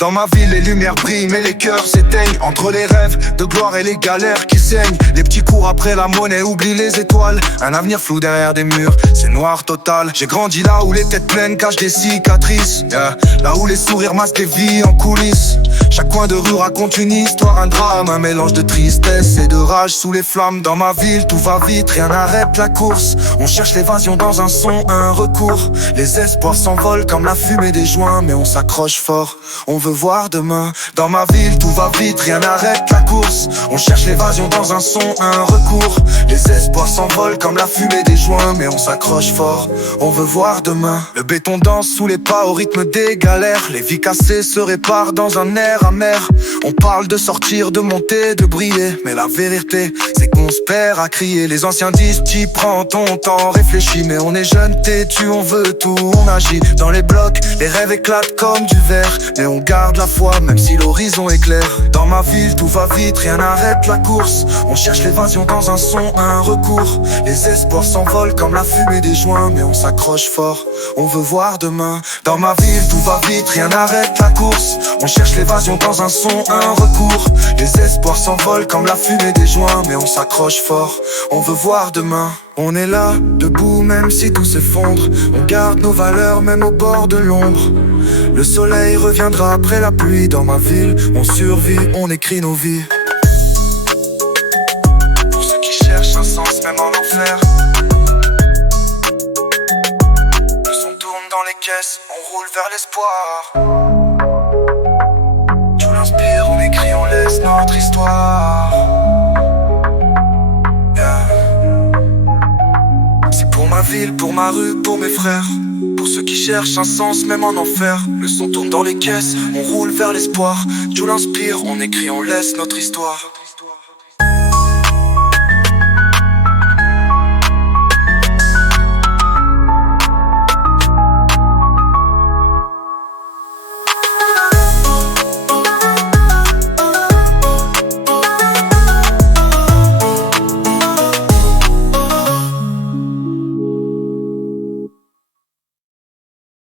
Dans ma ville, les lumières brillent, mais les cœurs s'éteignent. Entre les rêves de gloire et les galères qui saignent. Les petits cours après la monnaie, oublient les étoiles. Un avenir flou derrière des murs, c'est noir total. J'ai grandi là où les têtes pleines cachent des cicatrices, là où les sourires masquent les vies en coulisses. Chaque coin de rue raconte une histoire, un drame, un mélange de tristesse et de rage sous les flammes. Dans ma ville, tout va vite, rien n'arrête la course. On cherche l'évasion dans un son, un recours. Les espoirs s'envolent comme la fumée des joints, mais on s'accroche fort, on veut voir demain. Dans ma ville, tout va vite, rien n'arrête la course. On cherche l'évasion dans un son, un recours. Les espoirs s'envolent comme la fumée des joints, mais on s'accroche fort, on veut voir demain. Le béton danse sous les pas au rythme des galères. Les vies cassées se réparent dans un air amer. On parle de sortir, de monter, de briller, mais la vérité, c'est qu'on se perd à crier. Les anciens disent, t'y prends ton temps, réfléchis. Mais on est jeune, têtu, on veut tout, on agit. Dans les blocs, les rêves éclatent comme du verre, mais on garde la foi, même si l'horizon est clair. Dans ma ville, tout va vite, rien n'arrête la course. On cherche l'évasion dans un son, un recours. Les espoirs s'envolent comme la fumée des joints, mais on s'accroche fort, on veut voir demain. Dans ma ville, tout va vite, rien n'arrête la course. On cherche l'évasion dans un son, un recours. Les espoirs s'envolent comme la fumée des joints, mais on s'accroche fort, on veut voir demain. On est là, debout même si tout s'effondre. On garde nos valeurs même au bord de l'ombre. Le soleil reviendra après la pluie. Dans ma ville, on survit, on écrit nos vies. Pour ceux qui cherchent un sens même en enfer. Le son tourne dans les caisses, on roule vers l'espoir. Tout l'inspire, on écrit, on laisse notre histoire. Pour ma ville, pour ma rue, pour mes frères. Pour ceux qui cherchent un sens même en enfer. Le son tourne dans les caisses, on roule vers l'espoir. Tout l'inspire, on écrit, on laisse notre histoire.